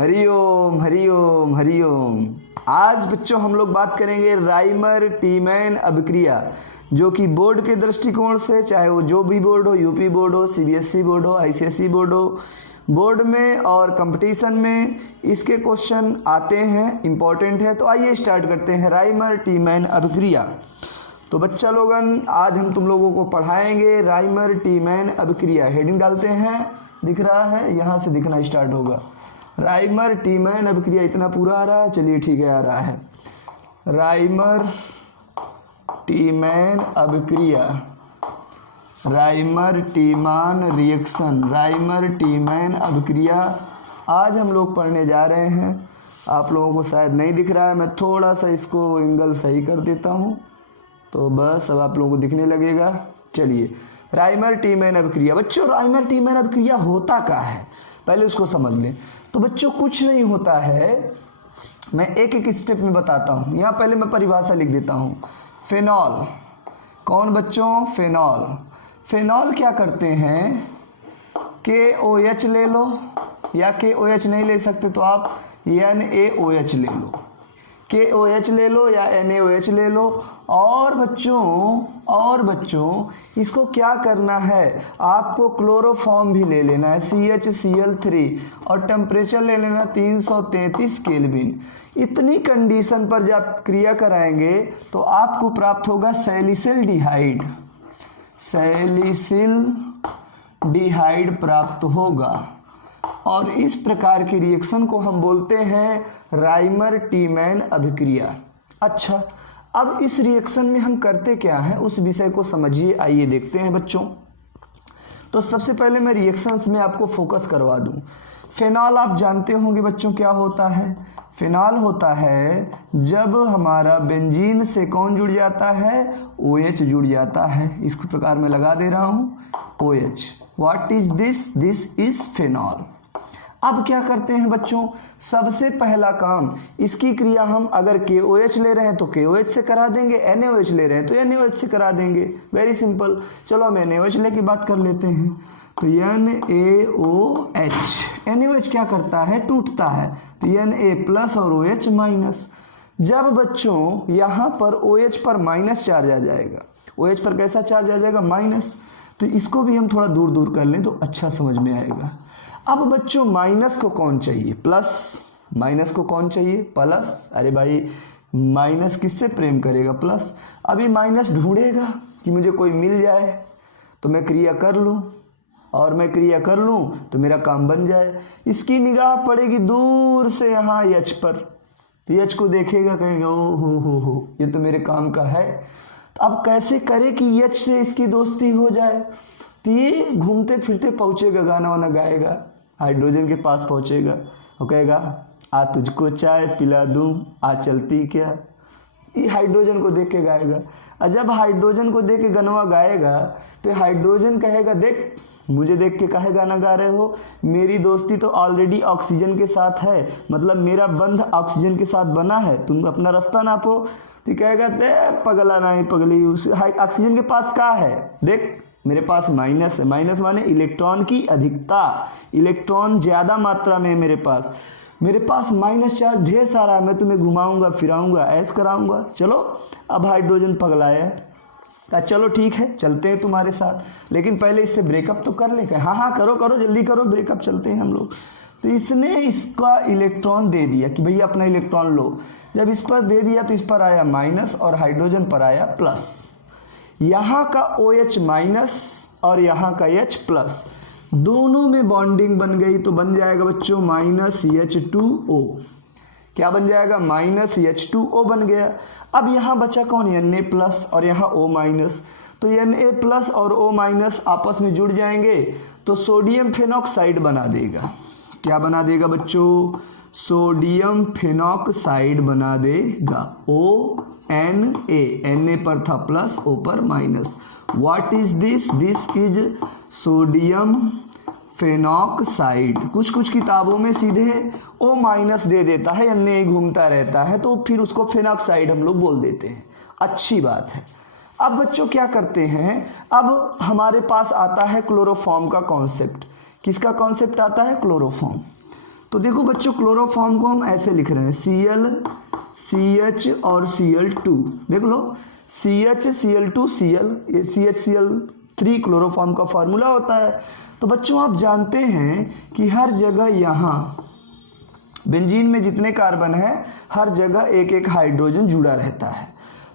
हरिओम हरिओम हरिओम। आज बच्चों हम लोग बात करेंगे राइमर टीमैन अभिक्रिया, जो कि बोर्ड के दृष्टिकोण से, चाहे वो जो भी बोर्ड हो, यूपी बोर्ड हो, सीबीएसई बोर्ड हो, आईसीएसई बोर्ड हो, बोर्ड में और कंपटीशन में इसके क्वेश्चन आते हैं, इम्पॉर्टेंट है। तो आइए स्टार्ट करते हैं राइमर टीमैन अभिक्रिया। तो बच्चा लोगन, आज हम तुम लोगों को पढ़ाएंगे राइमर टीमैन अभिक्रिया। हेडिंग डालते हैं, दिख रहा है, यहाँ से दिखना स्टार्ट होगा। राइमर टीमैन अभिक्रिया, इतना पूरा आ रहा है, चलिए ठीक है, आ रहा है। राइमर टीमैन अभिक्रिया, राइमर टीमान रिएक्शन, राइमर टीमैन अभिक्रिया आज हम लोग पढ़ने जा रहे हैं। आप लोगों को शायद नहीं दिख रहा है, मैं थोड़ा सा इसको एंगल सही कर देता हूँ, तो बस अब आप लोगों को दिखने लगेगा। चलिए, राइमर टीमैन अभिक्रिया। बच्चों, राइमर टीमैन अभिक्रिया होता क्या है, पहले उसको समझ लें। तो बच्चों, कुछ नहीं होता है, मैं एक एक स्टेप में बताता हूँ। यहाँ पहले मैं परिभाषा लिख देता हूँ। फेनॉल, कौन बच्चों? फेनॉल। फेनॉल क्या करते हैं, KOH ले लो, या KOH नहीं ले सकते तो आप NaOH ले लो, KOH ले लो या NaOH ले लो। और बच्चों इसको क्या करना है, आपको क्लोरोफॉर्म भी ले लेना है, CHCl3, और टेम्परेचर ले लेना 333 केल्विन। इतनी कंडीशन पर जब क्रिया कराएंगे तो आपको प्राप्त होगा सैलिसिल डिहाइड, सैलिसिल डिहाइड प्राप्त होगा। और इस प्रकार की रिएक्शन को हम बोलते हैं राइमर टीमैन अभिक्रिया। अच्छा, अब इस रिएक्शन में हम करते क्या हैं, उस विषय को समझिए। आइए देखते हैं बच्चों। तो सबसे पहले मैं रिएक्शंस में आपको फोकस करवा दूं। फेनॉल आप जानते होंगे बच्चों क्या होता है। फेनॉल होता है जब हमारा बेंजीन से कौन जुड़ जाता है, OH जुड़ जाता है। इस प्रकार मैं लगा दे रहा हूँ, OH। What is this? This is phenol. अब क्या करते हैं बच्चों, सबसे पहला काम, इसकी क्रिया हम अगर KOH ले रहे हैं तो KOH से करा देंगे, NaOH ले रहे हैं तो NaOH से करा देंगे। Very simple. चलो हम NaOH लेके बात कर लेते हैं। तो NaOH, NaOH क्या करता है, टूटता है, तो Na प्लस और OH माइनस। जब बच्चों यहाँ पर OH पर माइनस चार्ज आ जाएगा, OH पर कैसा चार्ज आ जाएगा, माइनस, तो इसको भी हम थोड़ा दूर दूर कर लें तो अच्छा समझ में आएगा। अब बच्चों, माइनस को कौन चाहिए, प्लस, माइनस को कौन चाहिए, प्लस। अरे भाई, माइनस किससे प्रेम करेगा, प्लस। अभी माइनस ढूंढेगा कि मुझे कोई मिल जाए तो मैं क्रिया कर लूँ, और मैं क्रिया कर लूँ तो मेरा काम बन जाए। इसकी निगाह पड़ेगी दूर से यहाँ H पर, तो H को देखेगा, कहेगा ओ हो, ये तो मेरे काम का है। तो अब कैसे करे कि H से इसकी दोस्ती हो जाए, तो ये घूमते फिरते पहुँचेगा, गाना वाना गाएगा, हाइड्रोजन के पास पहुँचेगा और कहेगा आ तुझको चाय पिला दूँ, आ चलती क्या। ये हाइड्रोजन को देख के गाएगा, और जब हाइड्रोजन को देख के गनवा गाएगा तो हाइड्रोजन कहेगा, देख मुझे देख के काहे गाना गा रहे हो, मेरी दोस्ती तो ऑलरेडी ऑक्सीजन के साथ है, मतलब मेरा बंध ऑक्सीजन के साथ बना है, तुम अपना रास्ता नापो। तो कहेगा दे पगला नहीं पगली, उस ऑक्सीजन के पास क्या है, देख मेरे पास माइनस है। माइनस माने इलेक्ट्रॉन की अधिकता, इलेक्ट्रॉन ज़्यादा मात्रा में है मेरे पास माइनस चार्ज ढेर सारा है, मैं तुम्हें घुमाऊंगा फिराऊंगा, ऐश कराऊंगा। चलो, अब हाइड्रोजन पगलाया, चलो ठीक है, चलते हैं तुम्हारे साथ, लेकिन पहले इससे ब्रेकअप तो कर ले। हाँ करो जल्दी करो, ब्रेकअप, चलते हैं हम लोग। तो इसने इसका इलेक्ट्रॉन दे दिया कि भैया अपना इलेक्ट्रॉन लो। जब इस पर दे दिया तो इस पर आया माइनस और हाइड्रोजन पर आया प्लस। यहाँ का OH माइनस और यहाँ का H प्लस, दोनों में बॉन्डिंग बन गई, तो बन जाएगा बच्चों माइनस H2O। क्या बन जाएगा, माइनस H2O बन गया। अब यहाँ बचा कौन, Na प्लस और यहाँ O माइनस, तो Na प्लस और O माइनस आपस में जुड़ जाएंगे तो सोडियम फेनॉक्साइड बना देगा। क्या बना देगा बच्चों, सोडियम फेनॉक्साइड बना देगा, ONa, Na पर था प्लस, O पर minus. What is this? This is sodium phenoxide. कुछ किताबों में सीधे O माइनस दे देता है, Na घूमता रहता है, तो फिर उसको फेनॉक्साइड हम लोग बोल देते हैं, अच्छी बात है। अब बच्चों क्या करते हैं, अब हमारे पास आता है क्लोरोफॉर्म का कॉन्सेप्ट। किसका कॉन्सेप्ट आता है, क्लोरोफॉर्म। तो देखो बच्चों क्लोरोफॉर्म को हम ऐसे लिख रहे हैं Cl CH और Cl2। देख लो CH Cl2 Cl, ये CHCl3 क्लोरोफॉर्म का फार्मूला होता है। तो बच्चों आप जानते हैं कि हर जगह यहाँ बेंजीन में जितने कार्बन है हर जगह एक एक हाइड्रोजन जुड़ा रहता है।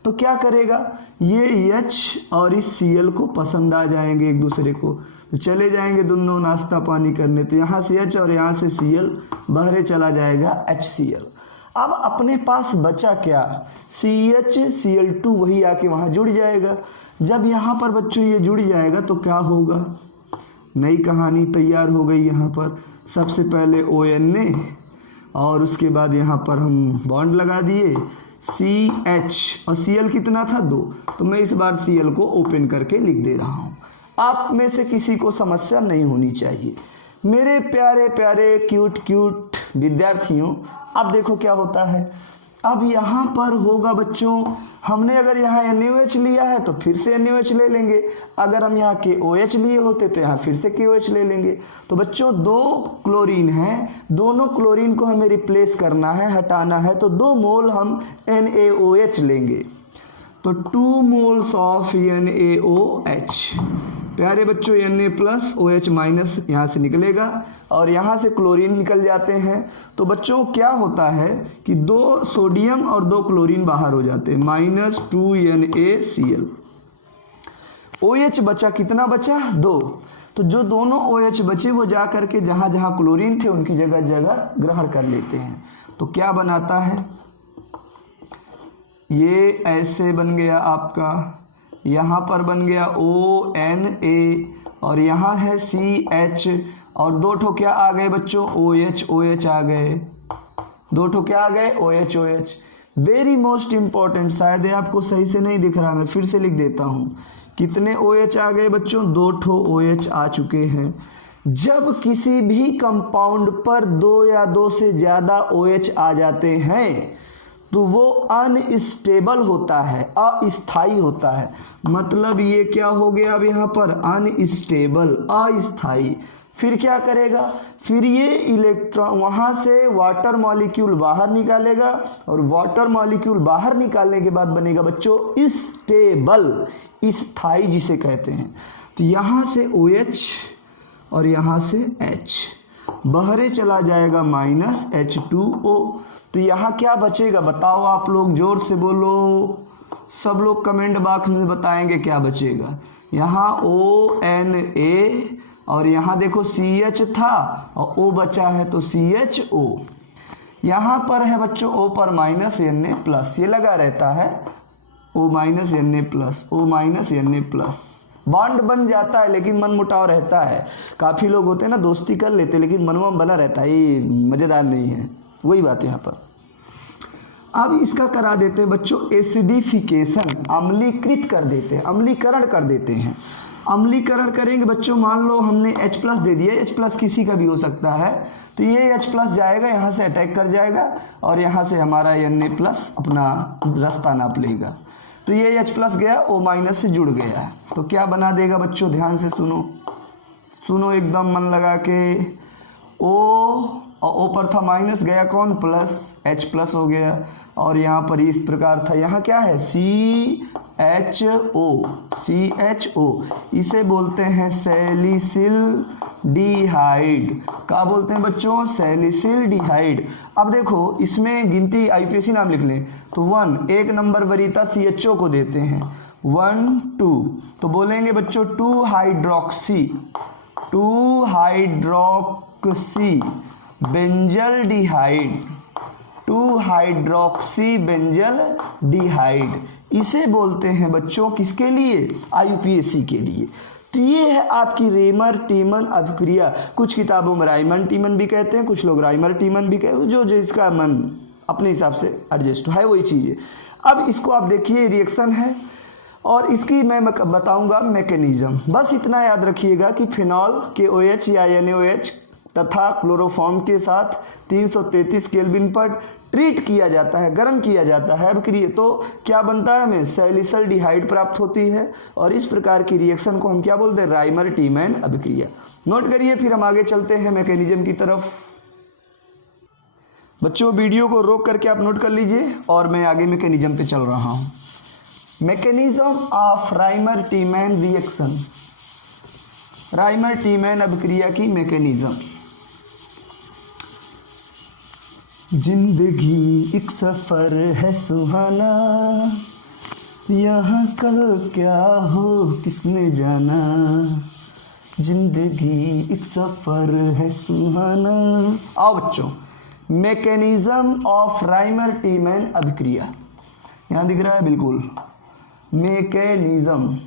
तो क्या करेगा, ये H और इस Cl को पसंद आ जाएंगे एक दूसरे को, तो चले जाएंगे दोनों नाश्ता पानी करने। तो यहाँ से H और यहाँ से Cl, बहरे चला जाएगा HCl। अब अपने पास बचा क्या, CH Cl2 वही आके वहाँ जुड़ जाएगा। जब यहाँ पर बच्चों ये जुड़ जाएगा तो क्या होगा, नई कहानी तैयार हो गई। यहाँ पर सबसे पहले ONA और उसके बाद यहाँ पर हम बॉन्ड लगा दिए CH और Cl कितना था 2, तो मैं इस बार Cl को ओपन करके लिख दे रहा हूँ। आप में से किसी को समस्या नहीं होनी चाहिए मेरे प्यारे प्यारे क्यूट विद्यार्थियों। अब देखो क्या होता है, अब यहाँ पर होगा बच्चों, हमने अगर यहाँ NaOH लिया है तो फिर से NaOH ले लेंगे, अगर हम यहाँ KOH लिए होते तो यहाँ फिर से KOH ले लेंगे। तो बच्चों 2 क्लोरीन है, दोनों क्लोरीन को हमें रिप्लेस करना है, हटाना है, तो 2 मोल हम NaOH लेंगे। तो 2 मोल्स ऑफ NaOH। प्यारे बच्चों Na प्लस OH माइनस यहाँ से निकलेगा और यहाँ से क्लोरीन निकल जाते हैं। तो बच्चों क्या होता है कि 2 सोडियम और 2 क्लोरीन बाहर हो जाते हैं, -2NaCl। OH बचा, कितना बचा 2। तो जो दोनों OH बचे वो जा करके जहाँ जहाँ क्लोरीन थे उनकी जगह जगह ग्रहण कर लेते हैं। तो क्या बनाता है, ये ऐसे बन गया आपका, यहाँ पर बन गया ONA और यहाँ है CH और 2 ठो क्या आ गए बच्चों, OH आ गए, 2 ठो क्या आ गए, OH। वेरी मोस्ट इम्पॉर्टेंट, शायद आपको सही से नहीं दिख रहा, मैं फिर से लिख देता हूँ। कितने OH आ गए बच्चों, 2 ठो OH आ चुके हैं। जब किसी भी कंपाउंड पर 2 या 2 से ज़्यादा OH आ जाते हैं तो वो अनस्टेबल होता है, अस्थाई होता है। मतलब ये क्या हो गया अब यहाँ पर, अनस्टेबल, अस्थाई। फिर क्या करेगा, फिर ये इलेक्ट्रॉन वहाँ से वाटर मॉलिक्यूल बाहर निकालेगा और वाटर मॉलिक्यूल बाहर निकालने के बाद बनेगा बच्चों स्टेबल, स्थाई जिसे कहते हैं। तो यहाँ से OH और यहाँ से H, बहरे चला जाएगा -H2O। तो यहाँ क्या बचेगा बताओ आप लोग, जोर से बोलो, सब लोग कमेंट बॉक्स में बताएंगे क्या बचेगा। यहाँ ONA और यहाँ देखो CH था और O बचा है तो CHO। यहाँ पर है बच्चों O पर -Na+, ये लगा रहता है O -Na+, बॉन्ड बन जाता है लेकिन मन मुटाव रहता है। काफ़ी लोग होते हैं ना दोस्ती कर लेते लेकिन मनवा बना रहता है, ये मज़ेदार नहीं है, वही बात है यहाँ पर। अब इसका करा देते हैं बच्चों एसिडिफिकेशन, अम्लीकृत कर देते हैं, अम्लीकरण कर देते हैं। अम्लीकरण करेंगे बच्चों, मान लो हमने H+ दे दिया, H+ किसी का भी हो सकता है, तो ये H+ जाएगा यहाँ से अटैक कर जाएगा और यहाँ से हमारा Na+ अपना रास्ता नाप लेगा। तो ये H+ गया, O- से जुड़ गया, तो क्या बना देगा बच्चों, ध्यान से सुनो एकदम मन लगा के। O पर था माइनस, गया कौन, प्लस, H+ हो गया और यहाँ पर इस प्रकार था, यहाँ क्या है CHO, इसे बोलते हैं सैलिसिल डिहाइड। क्या बोलते हैं बच्चों, सैलिसिल डिहाइड। अब देखो इसमें गिनती IUPAC नाम लिख लें तो 1, 1 नंबर वरीयता CHO को देते हैं, 1 2, तो बोलेंगे बच्चों 2 हाइड्रोक्सी बेंजल डिहाइड, 2 हाइड्रोक्सी बेंजल डिहाइड, इसे बोलते हैं बच्चों किसके लिए, IUPAC के लिए। तो ये है आपकी रेमर टीमन अभिक्रिया। कुछ किताबों में राइमन टीमन भी कहते हैं, कुछ लोग राइमर टीमन भी कहते हैं, जो जिसका मन अपने हिसाब से एडजस्ट है वही चीज़ है। अब इसको आप देखिए, रिएक्शन है और इसकी मैं बताऊंगा मैकेनिज्म। बस इतना याद रखिएगा कि फिनॉल KOH या NaOH तथा क्लोरोफॉर्म के साथ 333 केल्विन पर ट्रीट किया जाता है, गर्म किया जाता है अभिक्रिया, तो क्या बनता है, हमें सैलिसिल डिहाइड प्राप्त होती है। और इस प्रकार की रिएक्शन को हम क्या बोलते हैं, राइमर टीमैन अभिक्रिया। नोट करिए, फिर हम आगे चलते हैं मैकेनिज्म की तरफ। बच्चों वीडियो को रोक करके आप नोट कर लीजिए और मैं आगे मैकेनिज्म पे चल रहा हूँ। मैकेनिज्म ऑफ राइमर-टीमैन रिएक्शन, राइमर-टीमैन अभिक्रिया की मैकेनिज्म। जिंदगी एक सफर है सुहाना, यहाँ कल क्या हो किसने जाना। जिंदगी एक सफर है सुहाना। आओ बच्चों, मैकेनिज्म ऑफ राइमर-टीमैन अभिक्रिया, यहाँ दिख रहा है बिल्कुल। मैकेनिज्म,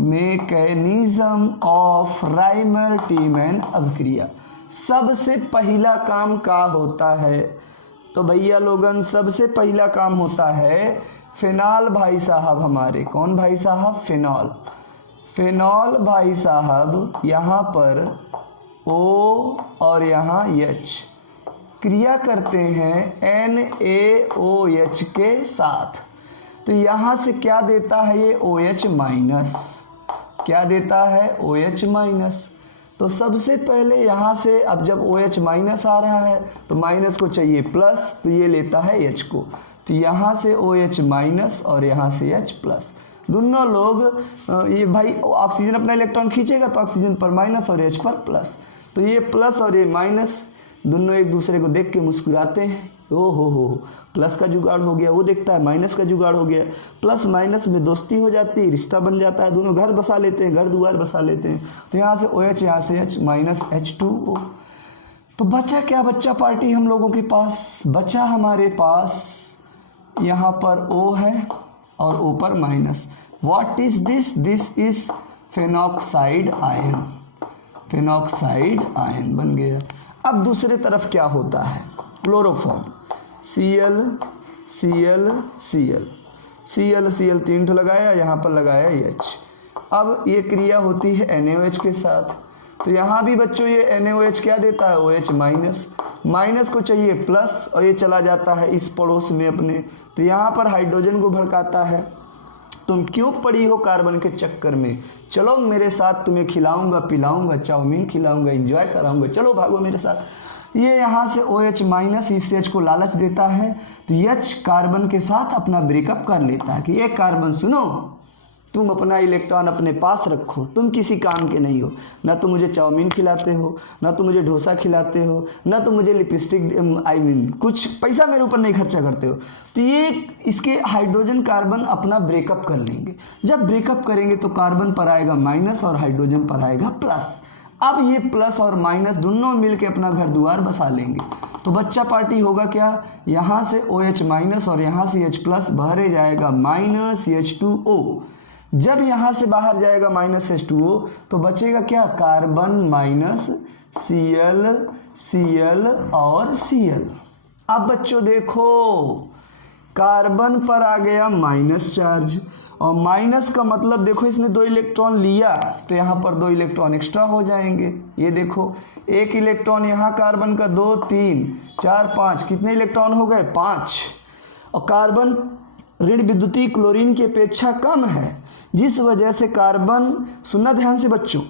मैकेनिज्म ऑफ राइमर-टीमैन अभिक्रिया। सबसे पहला काम का होता है, तो भैया लोगन सबसे पहला काम होता है फिनॉल भाई साहब हमारे। कौन भाई साहब? फिनॉल। फिनॉल भाई साहब यहाँ पर O और यहाँ H क्रिया करते हैं NaOH के साथ। तो यहाँ से क्या देता है ये OH माइनस, क्या देता है OH माइनस। तो सबसे पहले यहाँ से अब जब OH माइनस आ रहा है तो माइनस को चाहिए प्लस, तो ये लेता है H को। तो यहाँ से OH माइनस और यहाँ से H प्लस। दोनों लोग ये भाई ऑक्सीजन अपना इलेक्ट्रॉन खींचेगा तो ऑक्सीजन पर माइनस और H पर प्लस। तो ये प्लस और ये माइनस दोनों एक दूसरे को देख के मुस्कुराते हैं। ओ हो, प्लस का जुगाड़ हो गया। वो देखता है माइनस का जुगाड़ हो गया। प्लस माइनस में दोस्ती हो जाती है, रिश्ता बन जाता है, दोनों घर बसा लेते हैं, घर दुआर बसा लेते हैं। तो यहाँ से OH, यहाँ से H माइनस H2O। तो बचा क्या? बच्चा पार्टी हम लोगों के पास बचा हमारे पास यहाँ पर O है और O पर minus. What is this? This is phenoxide ion, phenoxide ion बन गया। अब दूसरे तरफ क्या होता है? Chloroform, Cl Cl Cl Cl Cl 3 ठो लगाया, यहाँ पर लगाया H। अब ये क्रिया होती है NaOH के साथ। तो यहाँ भी बच्चों ये NaOH क्या देता है? OH माइनस, माइनस को चाहिए प्लस और ये चला जाता है इस पड़ोस में अपने। तो यहाँ पर हाइड्रोजन को भड़काता है। तुम क्यों पड़ी हो कार्बन के चक्कर में? चलो मेरे साथ, तुम्हें खिलाऊंगा पिलाऊंगा, चाउमीन खिलाऊंगा, एंजॉय कराऊंगा, चलो भागो मेरे साथ। ये यहाँ से OH माइनस इस H को लालच देता है। तो H कार्बन के साथ अपना ब्रेकअप कर लेता है कि ये कार्बन सुनो, तुम अपना इलेक्ट्रॉन अपने पास रखो, तुम किसी काम के नहीं हो। ना तो मुझे चाउमीन खिलाते हो, ना तो मुझे डोसा खिलाते हो, ना तो मुझे लिपस्टिक कुछ पैसा मेरे ऊपर नहीं खर्चा करते हो। तो ये इसके हाइड्रोजन कार्बन अपना ब्रेकअप कर लेंगे। जब ब्रेकअप करेंगे तो कार्बन पर आएगा माइनस और हाइड्रोजन पर आएगा प्लस। अब ये प्लस और माइनस दोनों मिलके अपना घर द्वार बसा लेंगे। तो बच्चा पार्टी होगा क्या? यहाँ से OH माइनस और यहाँ से H प्लस बाहर जाएगा माइनस H2O। जब यहाँ से बाहर जाएगा माइनस H2O तो बचेगा क्या? कार्बन माइनस Cl Cl और Cl। अब बच्चों देखो, कार्बन पर आ गया माइनस चार्ज और माइनस का मतलब देखो इसने 2 इलेक्ट्रॉन लिया तो यहाँ पर 2 इलेक्ट्रॉन एक्स्ट्रा हो जाएंगे। ये देखो एक इलेक्ट्रॉन यहाँ कार्बन का 2 3 4 5, कितने इलेक्ट्रॉन हो गए? 5। और कार्बन ऋण विद्युतीय क्लोरीन की अपेक्षा कम है, जिस वजह से कार्बन, सुनना ध्यान से बच्चों,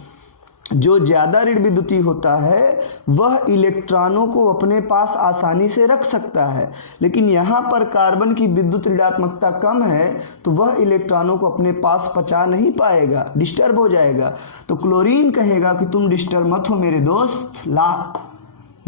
जो ज़्यादा ऋण विद्युतीय होता है वह इलेक्ट्रॉनों को अपने पास आसानी से रख सकता है। लेकिन यहाँ पर कार्बन की विद्युत ऋणात्मकता कम है तो वह इलेक्ट्रॉनों को अपने पास पचा नहीं पाएगा, डिस्टर्ब हो जाएगा। तो क्लोरीन कहेगा कि तुम डिस्टर्ब मत हो मेरे दोस्त, ला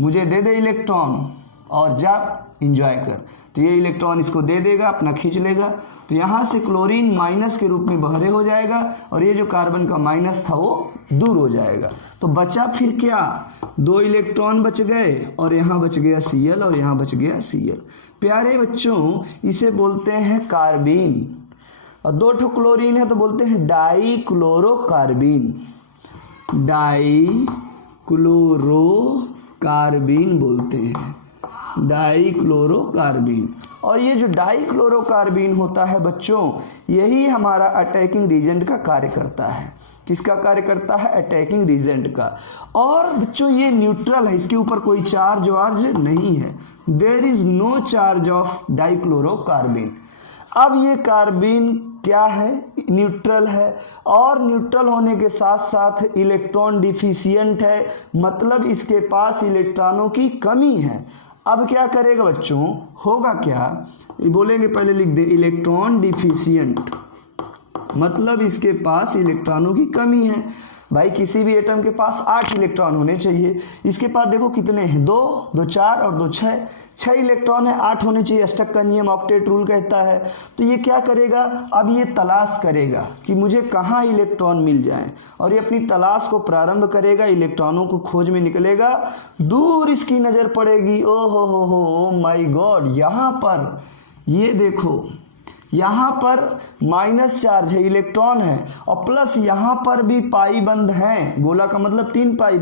मुझे दे दे इलेक्ट्रॉन और जा इंजॉय कर। तो ये इलेक्ट्रॉन इसको दे देगा, अपना खींच लेगा। तो यहाँ से क्लोरीन माइनस के रूप में बहरे हो जाएगा और ये जो कार्बन का माइनस था वो दूर हो जाएगा। तो बचा फिर क्या? 2 इलेक्ट्रॉन बच गए और यहाँ बच गया Cl और यहाँ बच गया Cl। प्यारे बच्चों, इसे बोलते हैं कार्बीन। और 2 ठो क्लोरीन है तो बोलते हैं डाई क्लोरोकार्बीन, डाई क्लोरोकार्बीन बोलते हैं, डाइक्लोरोकार्बीन। और ये जो डाइक्लोरोकार्बीन होता है बच्चों, यही हमारा अटैकिंग रीजेंट का कार्य करता है। किसका कार्य करता है? अटैकिंग रीजेंट का। और बच्चों ये न्यूट्रल है, इसके ऊपर कोई चार्ज वार्ज नहीं है। There is no charge of dichlorocarbene. अब ये कार्बीन क्या है? न्यूट्रल है और न्यूट्रल होने के साथ साथ इलेक्ट्रॉन डिफिशिएंट है, मतलब इसके पास इलेक्ट्रॉनों की कमी है। अब क्या करेगा बच्चों, होगा क्या, ये बोलेंगे पहले लिख दे इलेक्ट्रॉन डिफिशिएंट, मतलब इसके पास इलेक्ट्रॉनों की कमी है। भाई किसी भी एटम के पास 8 इलेक्ट्रॉन होने चाहिए, इसके पास देखो कितने हैं, 2, 2 4 और 2 6, 6 इलेक्ट्रॉन है, 8 होने चाहिए, अष्टक का नियम ऑक्टेट रूल कहता है। तो ये क्या करेगा, अब ये तलाश करेगा कि मुझे कहाँ इलेक्ट्रॉन मिल जाए, और ये अपनी तलाश को प्रारंभ करेगा, इलेक्ट्रॉनों को खोज में निकलेगा। दूर इसकी नज़र पड़ेगी, ओ हो माय गॉड, यहाँ पर ये देखो, यहाँ पर माइनस चार्ज है, इलेक्ट्रॉन है, और प्लस यहाँ पर भी पाई बंद हैं, गोला का मतलब 3 पाई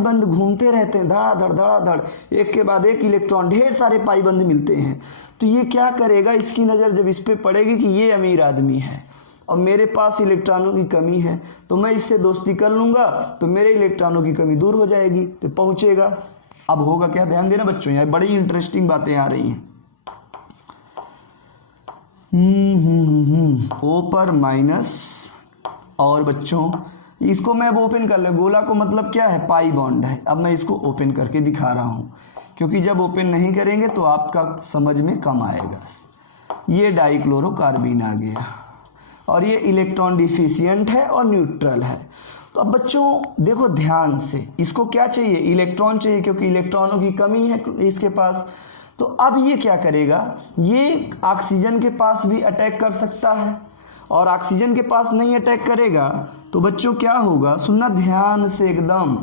बंद घूमते रहते हैं, धड़ाधड़, एक के बाद एक इलेक्ट्रॉन, ढेर सारे पाई बंद मिलते हैं। तो ये क्या करेगा, इसकी नज़र जब इस पर पड़ेगी कि ये अमीर आदमी है और मेरे पास इलेक्ट्रॉनों की कमी है, तो मैं इससे दोस्ती कर लूँगा, तो मेरे इलेक्ट्रॉनों की कमी दूर हो जाएगी, तो पहुँचेगा। अब होगा क्या, ध्यान देना बच्चों, यहाँ बड़ी इंटरेस्टिंग बातें आ रही हैं। ओ पर माइनस, और बच्चों इसको मैं अब ओपन कर ले, गोला को मतलब क्या है, पाई बॉन्ड है। अब मैं इसको ओपन करके दिखा रहा हूँ, क्योंकि जब ओपन नहीं करेंगे तो आपका समझ में कम आएगा। ये डाइक्लोरोकार्बीन आ गया, और ये इलेक्ट्रॉन डिफिशिएंट है और न्यूट्रल है। तो अब बच्चों देखो ध्यान से, इसको क्या चाहिए, इलेक्ट्रॉन चाहिए, क्योंकि इलेक्ट्रॉनों की कमी है इसके पास। तो अब ये क्या करेगा, ये ऑक्सीजन के पास भी अटैक कर सकता है, और ऑक्सीजन के पास नहीं अटैक करेगा तो बच्चों क्या होगा, सुनना ध्यान से एकदम।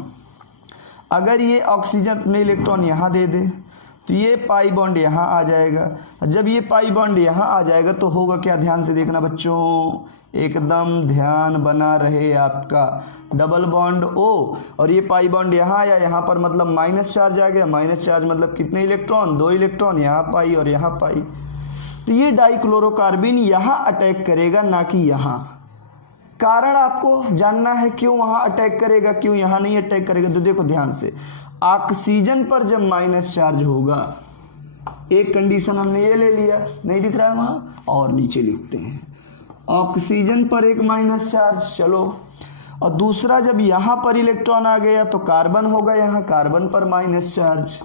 अगर ये ऑक्सीजन अपने इलेक्ट्रॉन यहाँ दे दे तो ये पाई बॉन्ड यहाँ आ जाएगा, जब ये पाई बॉन्ड यहाँ आ जाएगा तो होगा क्या, ध्यान से देखना बच्चों, एकदम ध्यान बना रहे आपका, डबल बॉन्ड O, और ये पाई बॉन्ड यहाँ आया, यहाँ पर मतलब माइनस चार्ज आ गया, माइनस चार्ज मतलब कितने इलेक्ट्रॉन, 2 इलेक्ट्रॉन, यहाँ पाई और यहाँ पाई। तो ये डाइक्लोरोकार्बीन यहाँ अटैक करेगा, ना कि यहाँ। कारण आपको जानना है क्यों वहाँ अटैक करेगा, क्यों यहाँ नहीं अटैक करेगा। तो देखो ध्यान से, ऑक्सीजन पर जब माइनस चार्ज होगा, एक कंडीशन हमने ये ले लिया, नहीं दिख रहा है वहाँ, और नीचे लिखते हैं, ऑक्सीजन पर एक माइनस चार्ज, चलो, और दूसरा जब यहाँ पर इलेक्ट्रॉन आ गया तो कार्बन होगा, यहाँ कार्बन पर माइनस चार्ज,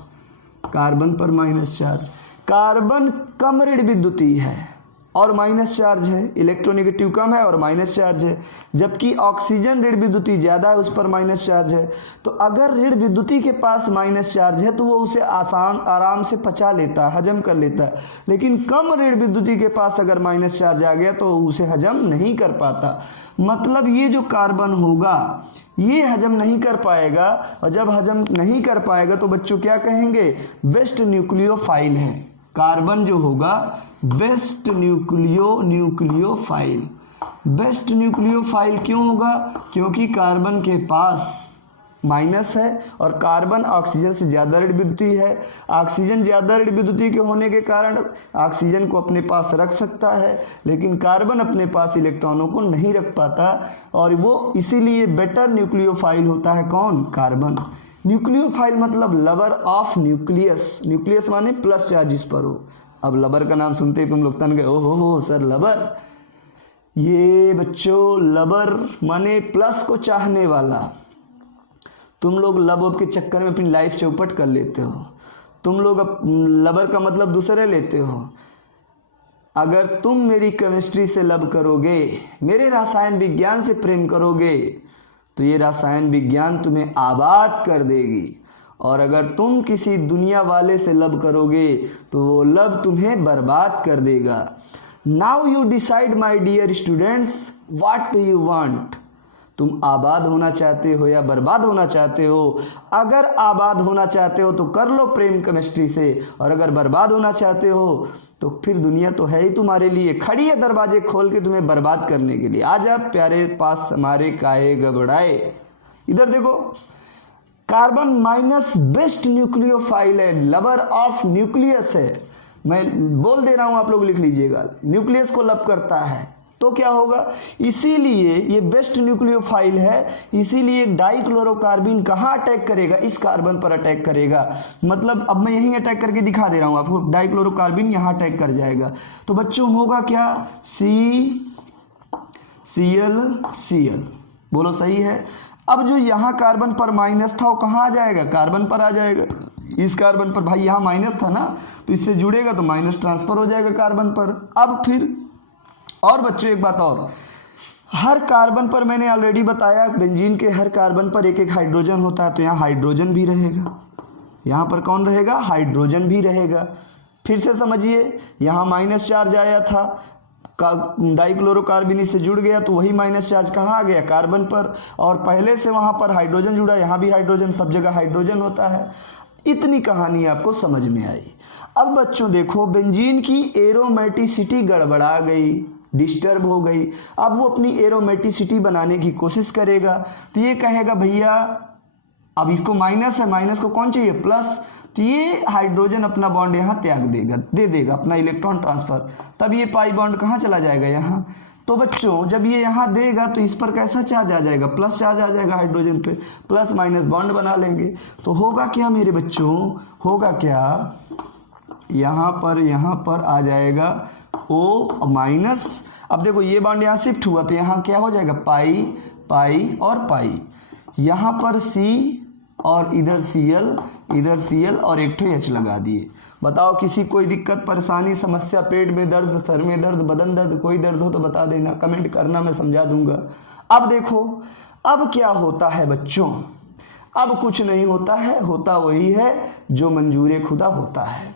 कार्बन पर माइनस चार्ज, कार्बन कम ऋण विद्युतीय है और माइनस चार्ज है, इलेक्ट्रोनेगेटिव कम है और माइनस चार्ज है, जबकि ऑक्सीजन ऋण विद्युतीय ज़्यादा है, उस पर माइनस चार्ज है। तो अगर ऋण विद्युतीय के पास माइनस चार्ज है तो वो उसे आराम से पचा लेता है, हजम कर लेता है, लेकिन कम ऋण विद्युतीय के पास अगर माइनस चार्ज आ गया तो उसे हजम नहीं कर पाता। मतलब ये जो कार्बन होगा ये हजम नहीं कर पाएगा, और जब हजम नहीं कर पाएगा तो बच्चों क्या कहेंगे, वेस्ट न्यूक्लियोफाइल है। कार्बन जो होगा वेस्ट न्यूक्लियोफाइल। वेस्ट न्यूक्लियोफाइल क्यों होगा, क्योंकि कार्बन के पास माइनस है और कार्बन ऑक्सीजन से ज़्यादा ऋण विद्युतीय है। ऑक्सीजन ज़्यादा ऋण विद्युतीय के होने के कारण ऑक्सीजन को अपने पास रख सकता है, लेकिन कार्बन अपने पास इलेक्ट्रॉनों को नहीं रख पाता, और वो इसीलिए बेटर न्यूक्लियोफाइल होता है। कौन, कार्बन। न्यूक्लियोफाइल मतलब लवर ऑफ न्यूक्लियस, न्यूक्लियस माने प्लस चार्ज जिस पर हो। अब लवर का नाम सुनते ही तुम लोग तन गए, ओहो हो सर लवर, ये बच्चों लवर माने प्लस को चाहने वाला। तुम लोग लव के चक्कर में अपनी लाइफ चौपट कर लेते हो, तुम लोग लवर का मतलब दूसरे लेते हो। अगर तुम मेरी केमिस्ट्री से लव करोगे, मेरे रसायन विज्ञान से प्रेम करोगे, तो ये रसायन विज्ञान तुम्हें आबाद कर देगी, और अगर तुम किसी दुनिया वाले से लव करोगे तो वो लव तुम्हें बर्बाद कर देगा। Now you decide my dear students, what do you want. तुम आबाद होना चाहते हो या बर्बाद होना चाहते हो? अगर आबाद होना चाहते हो तो कर लो प्रेम केमिस्ट्री से, और अगर बर्बाद होना चाहते हो तो फिर दुनिया तो है ही तुम्हारे लिए, खड़ी है दरवाजे खोल के तुम्हें बर्बाद करने के लिए। आजा प्यारे पास हमारे काहे घबराए। इधर देखो, कार्बन माइनस बेस्ट न्यूक्लियोफाइल है, लवर ऑफ न्यूक्लियस है। मैं बोल दे रहा हूं, आप लोग लिख लीजिएगा, न्यूक्लियस को लव करता है। तो क्या होगा, इसीलिए ये बेस्ट न्यूक्लियोफाइल है, इसीलिए डाइक्लोरोकार्बीन कहाँ अटैक करेगा, इस कार्बन पर अटैक करेगा। मतलब अब मैं यहीं अटैक करके दिखा दे रहा हूँ आपको, डाइक्लोरोकार्बीन यहाँ अटैक कर जाएगा। तो बच्चों होगा क्या, Cl बोलो सही है। अब जो यहाँ कार्बन पर माइनस था वो कहाँ आ जाएगा, कार्बन पर आ जाएगा। इस कार्बन पर, भाई यहाँ माइनस था ना, तो इससे जुड़ेगा तो माइनस ट्रांसफर हो जाएगा कार्बन पर। अब फिर और बच्चों एक बात और, हर कार्बन पर मैंने ऑलरेडी बताया बेंजीन के हर कार्बन पर एक एक हाइड्रोजन होता है, तो यहाँ हाइड्रोजन भी रहेगा, यहाँ पर कौन रहेगा, हाइड्रोजन भी रहेगा। फिर से समझिए, यहाँ माइनस चार्ज आया था, डाइक्लोरोकार्बन इससे जुड़ गया तो वही माइनस चार्ज कहाँ आ गया, कार्बन पर, और पहले से वहाँ पर हाइड्रोजन जुड़ा, यहाँ भी हाइड्रोजन, सब जगह हाइड्रोजन होता है। इतनी कहानी आपको समझ में आई। अब बच्चों देखो, बेंजीन की एरोमेटिसिटी गड़बड़ा गई, डिस्टर्ब हो गई। अब वो अपनी एरोमेटिसिटी बनाने की कोशिश करेगा, तो ये कहेगा भैया अब इसको माइनस है, माइनस को कौन चाहिए, प्लस, तो ये हाइड्रोजन अपना बॉन्ड यहाँ त्याग देगा, दे देगा अपना इलेक्ट्रॉन ट्रांसफर, तब ये पाई बॉन्ड कहाँ चला जाएगा, यहाँ। तो बच्चों जब ये यहाँ देगा तो इस पर कैसा चार्ज आ जाएगा, प्लस चार्ज आ जाएगा हाइड्रोजन पे, प्लस माइनस बॉन्ड बना लेंगे। तो होगा क्या मेरे बच्चों, होगा क्या, यहाँ पर आ जाएगा O माइनस। अब देखो ये बॉन्ड यहाँ शिफ्ट हुआ तो यहाँ क्या हो जाएगा, पाई पाई और पाई, यहाँ पर C और इधर Cl और एक ठो H लगा दिए। बताओ किसी कोई दिक्कत परेशानी समस्या, पेट में दर्द, सर में दर्द, बदन दर्द, कोई दर्द हो तो बता देना, कमेंट करना, मैं समझा दूंगा। अब देखो अब क्या होता है बच्चों, अब कुछ नहीं होता है, होता वही है जो मंजूर खुदा होता है।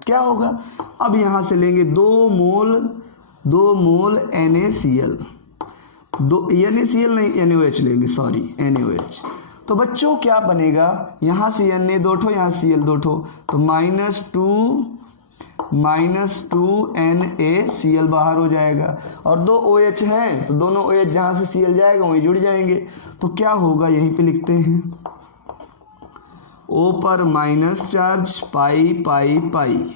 क्या होगा, अब यहाँ से लेंगे 2 मोल NaCl, NaCl नहीं NaOH लेंगे, सॉरी NaOH। तो बच्चों क्या बनेगा, यहाँ से Na 2 ठो, यहाँ Cl 2 ठो, तो -2 NaCl बाहर हो जाएगा, और 2 OH हैं तो दोनों OH जहाँ से Cl जाएगा वहीं जुड़ जाएंगे। तो क्या होगा, यहीं पे लिखते हैं, O पर माइनस चार्ज, पाई पाई पाई,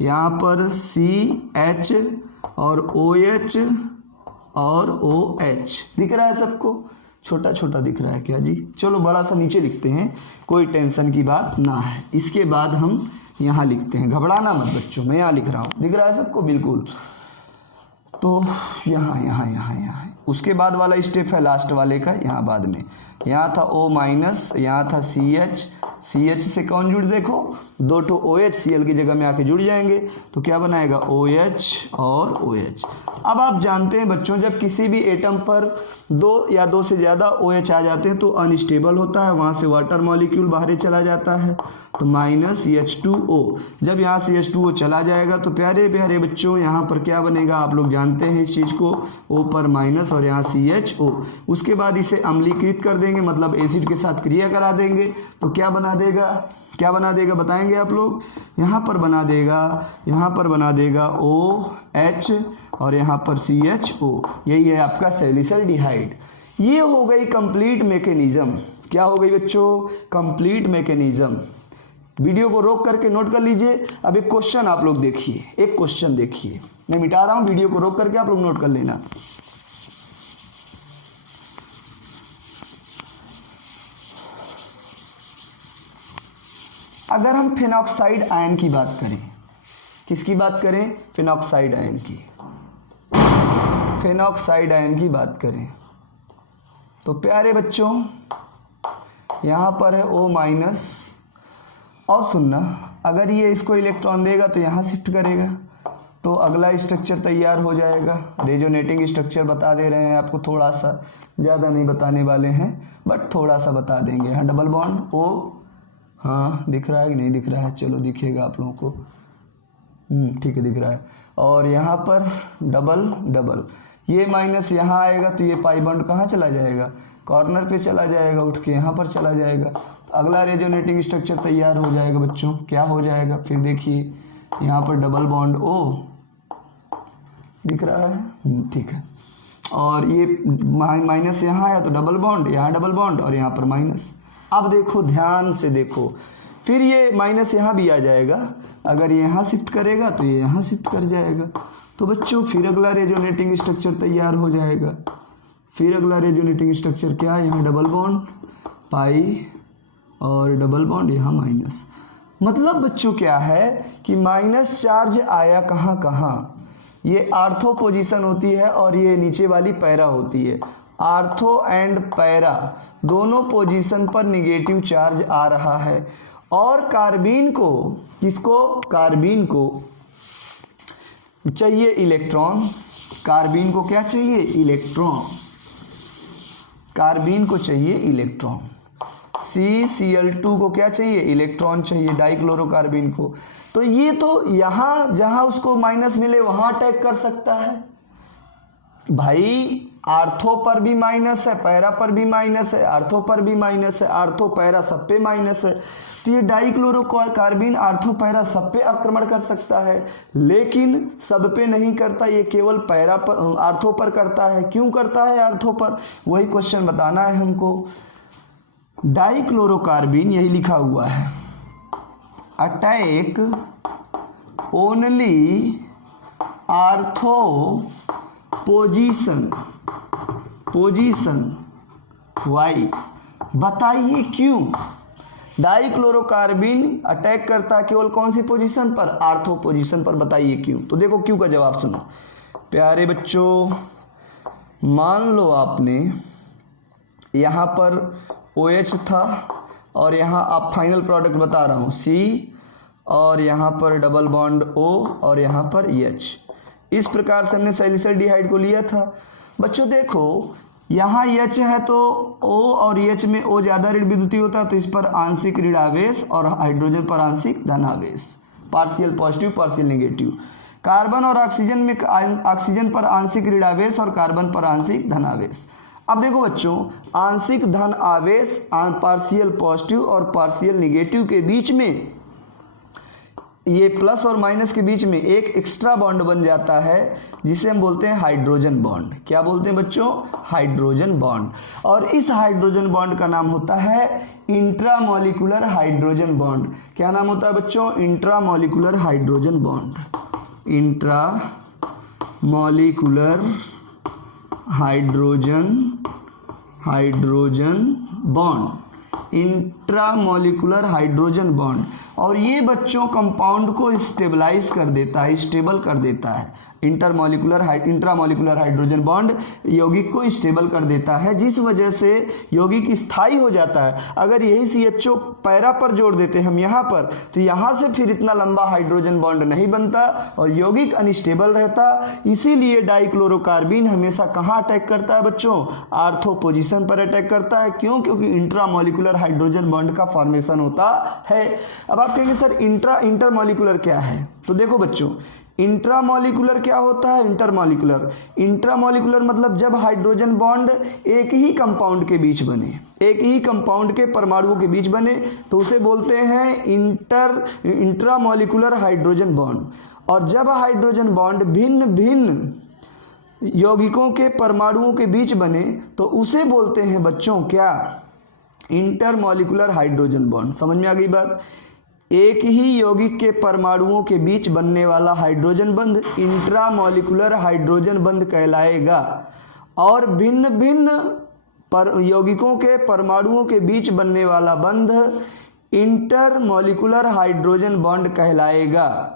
यहाँ पर CH और OH और OH दिख रहा है सबको, छोटा छोटा दिख रहा है क्या जी, चलो बड़ा सा नीचे लिखते हैं, कोई टेंशन की बात ना है। इसके बाद हम यहाँ लिखते हैं, घबराना मत बच्चों, मैं यहाँ लिख रहा हूँ, दिख रहा है सबको बिल्कुल। तो यहाँ उसके बाद वाला स्टेप है लास्ट वाले का, यहाँ बाद में, यहाँ था O माइनस, यहाँ था CH से कौन जुड़, देखो 2 ठो OH Cl की जगह में आके जुड़ जाएंगे, तो क्या बनाएगा, OH और OH। अब आप जानते हैं बच्चों, जब किसी भी एटम पर 2 या 2 से ज़्यादा OH आ जाते हैं तो अनस्टेबल होता है, वहाँ से वाटर मॉलिक्यूल बाहर चला जाता है, तो -H2O। जब यहाँ से H2O चला जाएगा तो प्यारे प्यारे बच्चों यहाँ पर क्या बनेगा, आप लोग जानते हैं इस चीज़ को, O पर माइनस और यहाँ CHO। उसके बाद इसे अम्लीकृत कर देंगे, मतलब एसिड के साथ क्रिया करा देंगे, तो क्या बना देगा बताएंगे आप लोग, यहाँ पर बना देगा OH और यहाँ पर CHO, यही है आपका सैलिसल्डिहाइड। ये हो गई कंप्लीट मैकेनिज्म। क्या हो गई बच्चों, कंप्लीट मैकेनिज्म। वीडियो को रोक करके नोट कर लीजिए। अब एक क्वेश्चन आप लोग देखिए, एक क्वेश्चन देखिए, मैं मिटा रहा हूँ, वीडियो को रोक करके आप लोग नोट कर लेना। अगर हम फेनॉक्साइड आयन की बात करें, किसकी बात करें, फेनॉक्साइड आयन की, फेनॉक्साइड आयन की बात करें, तो प्यारे बच्चों यहाँ पर है O माइनस, और सुनना, अगर ये इसको इलेक्ट्रॉन देगा तो यहाँ शिफ्ट करेगा, तो अगला स्ट्रक्चर तैयार हो जाएगा। रेजोनेटिंग स्ट्रक्चर बता दे रहे हैं आपको, थोड़ा सा, ज़्यादा नहीं बताने वाले हैं, बट थोड़ा सा बता देंगे। हाँ, डबल बॉन्ड O, हाँ दिख रहा है कि नहीं दिख रहा है, चलो दिखेगा आप लोगों को, ठीक है दिख रहा है। और यहाँ पर डबल, ये माइनस यहाँ आएगा तो ये पाई बॉन्ड कहाँ चला जाएगा, कॉर्नर पे चला जाएगा, उठ के यहाँ पर चला जाएगा, तो अगला रेजोनेटिंग स्ट्रक्चर तैयार हो जाएगा बच्चों। क्या हो जाएगा, फिर देखिए यहाँ पर डबल बॉन्ड O दिख रहा है, ठीक है, और ये माइनस यहाँ आया तो डबल बॉन्ड, यहाँ डबल बॉन्ड और यहाँ पर माइनस। अब देखो ध्यान से देखो, फिर ये माइनस यहाँ भी आ जाएगा, अगर यहाँ शिफ्ट करेगा तो ये यहाँ शिफ्ट कर जाएगा, तो बच्चों फिर अगला रेजोनेटिंग स्ट्रक्चर तैयार हो जाएगा। फिर अगला रेजोनेटिंग स्ट्रक्चर क्या है, यहाँ डबल बॉन्ड, पाई और डबल बॉन्ड, यहाँ माइनस। मतलब बच्चों क्या है कि माइनस चार्ज आया कहाँ, ये आर्थो पोजीशन होती है और ये नीचे वाली पैरा होती है। आर्थो एंड पैरा दोनों पोजीशन पर निगेटिव चार्ज आ रहा है, और कार्बीन को, किसको, कार्बीन को चाहिए इलेक्ट्रॉन, कार्बीन को क्या चाहिए, इलेक्ट्रॉन, कार्बीन को चाहिए इलेक्ट्रॉन, CCl2 को क्या चाहिए, इलेक्ट्रॉन चाहिए डाइक्लोरोकार्बीन को। तो ये तो यहाँ जहाँ उसको माइनस मिले वहाँ अटैक कर सकता है। भाई आर्थो पर भी माइनस है, पैरा पर भी माइनस है, आर्थो पर भी माइनस है, आर्थो पैरा सब पे माइनस है। तो ये डाइक्लोरोकार्बीन आर्थो पैरा सब पे आक्रमण कर सकता है, लेकिन सब पे नहीं करता, ये केवल पैरा पर, आर्थो पर करता है। क्यों करता है आर्थो पर, वही क्वेश्चन बताना है हमको। डाइक्लोरोकार्बीन यही लिखा हुआ है, attack only ortho position why, बताइए क्यों। डाइक्लोरोकार्बीन अटैक करता केवल कौन सी पोजीशन पर, आर्थो पोजीशन पर, बताइए क्यों। तो देखो क्यों का जवाब सुनो प्यारे बच्चों। मान लो आपने यहाँ पर OH था और यहाँ आप फाइनल प्रोडक्ट बता रहा हूँ C, और यहाँ पर डबल बॉन्ड O और यहाँ पर H। इस प्रकार से हमने सैलिसल्डिहाइड को लिया था। बच्चों देखो यहाँ H है तो O और H में O ज़्यादा ऋण विद्युतीय होता है, तो इस पर आंशिक ऋण आवेश और हाइड्रोजन पर आंशिक धन आवेश, partial positive partial negative. Carbon और ऑक्सीजन में ऑक्सीजन पर आंशिक ऋण आवेश और कार्बन पर आंशिक धन आवेश। अब देखो बच्चों, आंशिक धन आवेश पार्शियल पॉजिटिव और पार्शियल नेगेटिव के बीच में, ये प्लस और माइनस के बीच में एक एक्स्ट्रा बॉन्ड बन जाता है जिसे हम बोलते हैं हाइड्रोजन बॉन्ड। क्या बोलते हैं बच्चों, हाइड्रोजन बॉन्ड। और इस हाइड्रोजन बॉन्ड का नाम होता है इंट्रामॉलिक्यूलर हाइड्रोजन बॉन्ड। क्या नाम होता है बच्चों, intramolecular hydrogen bond, intramolecular hydrogen bond, intramolecular hydrogen bond. और ये बच्चों कंपाउंड को स्टेबलाइज कर देता है, स्टेबल कर देता है। इंट्रामॉलिक्यूलर हाइड्रोजन बॉन्ड यौगिक को स्टेबल कर देता है, जिस वजह से यौगिक स्थायी हो जाता है। अगर यही CHO पैरा पर जोड़ देते हम यहाँ पर, तो यहाँ से फिर इतना लंबा हाइड्रोजन बॉन्ड नहीं बनता और यौगिक अनस्टेबल रहता। इसीलिए डाइक्लोरोकार्बीन हमेशा कहाँ अटैक करता है बच्चों, आर्थो पोजीशन पर अटैक करता है। क्यों, क्योंकि इंट्रामॉलिक्यूलर हाइड्रोजन बॉन्ड का फॉर्मेशन होता है। अब आप कहेंगे सर इंटरमॉलिक्यूलर क्या है, तो देखो बच्चों इंट्रामॉलिक्यूलर क्या होता है, इंट्रामॉलिक्यूलर मतलब जब हाइड्रोजन बॉन्ड एक ही कंपाउंड के बीच बने, एक ही कंपाउंड के परमाणुओं के बीच बने, तो उसे बोलते हैं इंट्रामॉलिक्यूलर हाइड्रोजन बॉन्ड। और जब हाइड्रोजन बॉन्ड भिन्न भिन्न यौगिकों के परमाणुओं के बीच बने, तो उसे बोलते हैं बच्चों क्या, इंटरमॉलिक्यूलर हाइड्रोजन बॉन्ड। समझ में आ गई बात। एक ही यौगिक के परमाणुओं के बीच बनने वाला हाइड्रोजन बंध इंट्रामॉलिक्यूलर हाइड्रोजन बंध कहलाएगा। और भिन्न भिन्न यौगिकों के परमाणुओं के बीच बनने वाला बंध इंटरमॉलिक्यूलर हाइड्रोजन बॉन्ड कहलाएगा।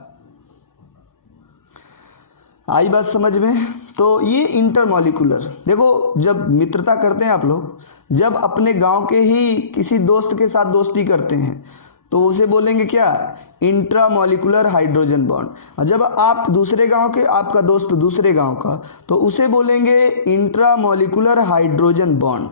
आई बात समझ में। तो ये इंटरमॉलिक्यूलर, देखो जब मित्रता करते हैं आप लोग, जब अपने गांव के ही किसी दोस्त के साथ दोस्ती करते हैं तो उसे बोलेंगे क्या, इंट्रामॉलिक्यूलर हाइड्रोजन बॉन्ड। और जब आप दूसरे गांव के, आपका दोस्त दूसरे गांव का, तो उसे बोलेंगे इंट्रामॉलिक्यूलर हाइड्रोजन बॉन्ड।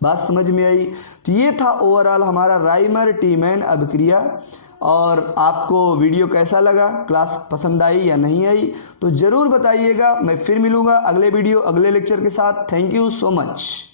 बात समझ में आई। तो ये था ओवरऑल हमारा राइमर टीमैन अभिक्रिया। और आपको वीडियो कैसा लगा, क्लास पसंद आई या नहीं आई, तो ज़रूर बताइएगा। मैं फिर मिलूँगा अगले वीडियो अगले लेक्चर के साथ। Thank you so much.